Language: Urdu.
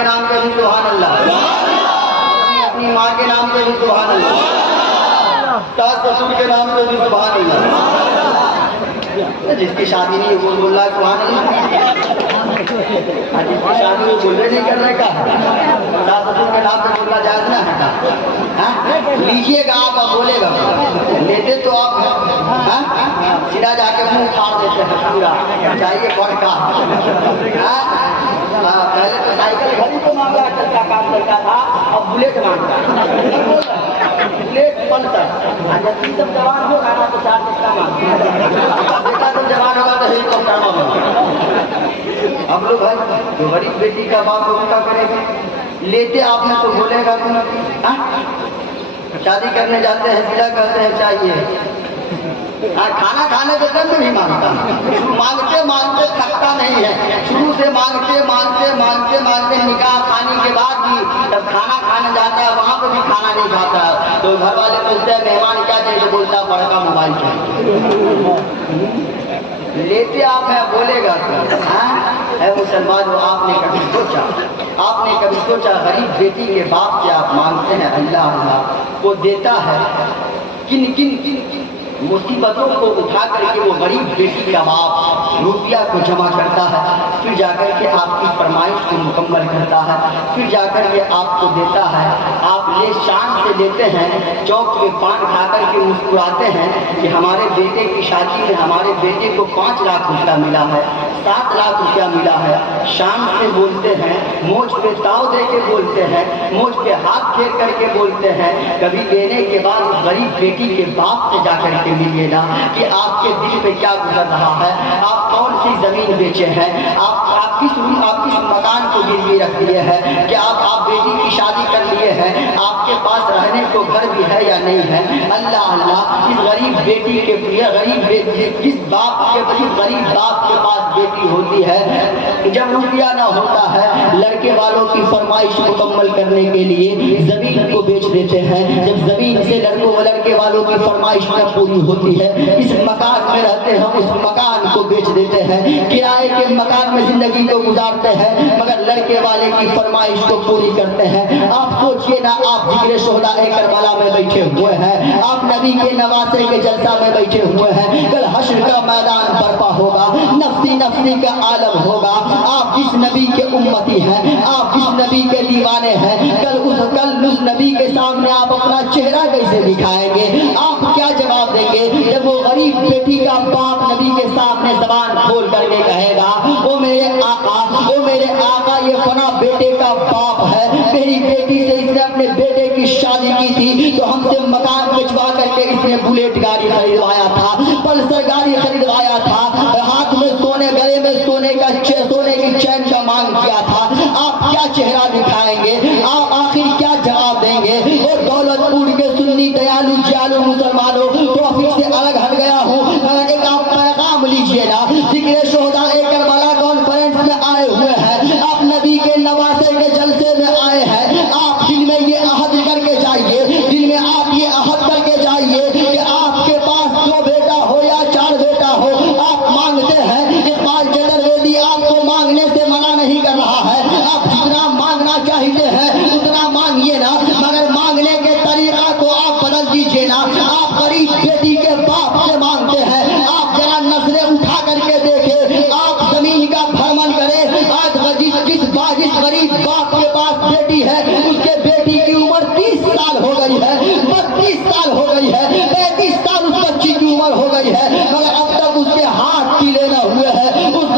کے نام پہ بھی سبحان اللہ, اپنی ماں کے نام پہ بھی سبحان اللہ, ساس سسر کے نام پہ بھی سبحان اللہ. جس کی شادی نہیں وہ بول رہا ہے سبحان اللہ, جس کی شادی وہ بولے نہیں کرنے کا, ساس سسر کے نام پہ بولنا جائز نہ ہے. لیجیے گا آپ بولے گا, لیتے تو آپ سیدھا جا کے منہ پھاڑ دیتے ہیں پورا, چاہیے بڑھ کا. پہلے تو سائیکل گھڑی کو مانگا کرتا کام کرتا تھا, اب بلیٹ مانگتا ہے, بلیٹ پلسر. جب سب جوان ہوگا نا تو 4 چکا مانگتا ہے, بیٹا جب جوان ہوگا تو ہیلی کاپٹر مانگتا ہے. اب لوگ بھائی جو غریب بیٹی کا باپ ان کا کرے گا, لیتے آپ نے تو بولے گا. شادی کرنے جاتے ہیں سیدھا کہتے ہیں چاہیے, کھانا کھانے کے ٹائم میں بھی مانگتا, مانگتے مانگتے تھکتا نہیں ہے. شروع سے مانگتے مانگتے مانگتے مانگتے نکاح خانی کے بعد بھی جب کھانا کھانے جاتا ہے وہاں پہ بھی کھانا نہیں کھاتا ہے. تو گھر والے پوچھتے ہیں مہمان کیا چاہیے, بولتا ہے بڑا موبائل چاہیے. لیتے آپ ہیں بولے گا اے مسلمان, آپ نے کبھی سوچا غریب بیٹی کے باپ سے آپ مانگتے ہیں اللہ اللہ وہ دیتا ہے. کن کن مصیبتوں کو اٹھا کر کے وہ غریب بیٹی کا باپ روپیہ کو جمع کرتا ہے, پھر جا کر کے آپ کی فرمائش کو مکمل کرتا ہے, پھر جا کر کے آپ کو دیتا ہے. آپ یہ شان سے دیتے ہیں, چوک پہ پان کھا کر کے مسکراتے ہیں کہ ہمارے بیٹے کی شادی میں ہمارے بیٹے کو 5 لاکھ روپیہ ملا ہے, 7 لاکھ روپیہ ملا ہے. شان سے بولتے ہیں, موج پہ تاؤ دے کے بولتے ہیں, موج پہ ہاتھ پھیر کر کے بولتے ہیں. کبھی دینے کے بعد غریب بیٹی کے باپ سے جا کر کے ملیے نا کہ آپ کے دل پہ کیا گزر رہا ہے, آپ کون سی زمین بیچے ہیں, آپ کس مکان کو گروی رکھ دیے ہیں, کہ آپ بیٹی کی شادی کر لیے ہیں, آپ کے پاس رہنے کو گھر بھی ہے یا نہیں ہے. اللہ اللہ, اس غریب بیٹی کے جس غریب باپ کے پاس بیٹی ہوتی ہے, جب روپیہ نہ ہوتا ہے لڑکے والوں کی فرمائش مکمل کرنے کے لیے زمین کو بیچ دیتے ہیں. جب زمین سے لڑکے والوں کی فرمائش نہ پوری ہوتی ہے, اس مکان میں رہتے ہیں اس مکان کو بیچ دیتے ہیں, کرائے کے مکان میں زندگی کو گزارتے ہیں, مگر لڑکے والے کی فرمائش کو پوری کرتے ہیں. آپ سوچئے نا, آپ ذکر شہداء کربلا میں بیٹھے ہوئے ہیں, آپ نبی کے نواسے کے جلسہ میں بیٹھے ہوئے ہیں, کل حشر کا میدان برپا ہوگا, نفسی نفسی کا عالم ہوگا. آپ جس نبی کے امتی ہیں, آپ جس نبی کے دیوانے ہیں, کل اس نبی کے سامنے آپ اپنا چہرہ کیسے دکھائیں گے, آپ کیا جواب دیں گے جب وہ غریب بیٹی کا باپ نبی کے سامنے زبان کھول کر کے کہے گا وہ میرے آقا یہ فنا بیٹے کا باپ ہے, میری بیٹی سے اس نے اپنے بیٹے کی شادی کی تھی تو ہم سے مکان بچوا کر کے اس نے بلیٹ گاڑی خریدوایا تھا, پلسر گاڑی خریدوایا تھا, ہاتھ میں گلے میں سونے کی چین کا مانگ کیا تھا. آپ کیا چہرہ دکھائیں گے, آپ آخر کیا جواب دیں گے؟ اور دولت پور کے سنی دیالو جیالو مسلمانوں ٹاپک سے الگ ہٹ گیا ہوں, مگر ایک آپ پیغام لیجئے نا. ذکر شہداء کربلا کانفرنس میں آئے ہوئے ہیں, آپ نبی کے نواسے کے جلسے میں آئے ہیں, آپ دل میں یہ عہد کر کے جائیے, دل میں آپ یہ عہد کر کے جائیے کہ آپ کے پاس 2 بیٹا ہو یا 4 بیٹا ہو, آپ مانگتے ہیں. اقبال چترویدی آپ کو مانگنے سے منع نہیں کر رہا ہے, آپ جتنا مانگنا چاہتے ہیں اتنا مانگیے نا, مگر مانگنے کے طریقہ کو آپ بدل دیجیے نا. آپ غریب بیٹی کے باپ سے مانگتے ہیں, آپ ذرا نظریں اٹھا کر کے دیکھیں, آپ زمین کا بھرمن کریں. آج جس غریب باپ کے پاس بیٹی ہے اس کے بیٹی کی عمر 30 سال ہو گئی ہے, 32 سال ہو گئی ہے, 35 سال اس بچی کی عمر ہو گئی ہے, مگر اب تک اس کے ہاتھ پیلے نہ ہوئے ہیں. اس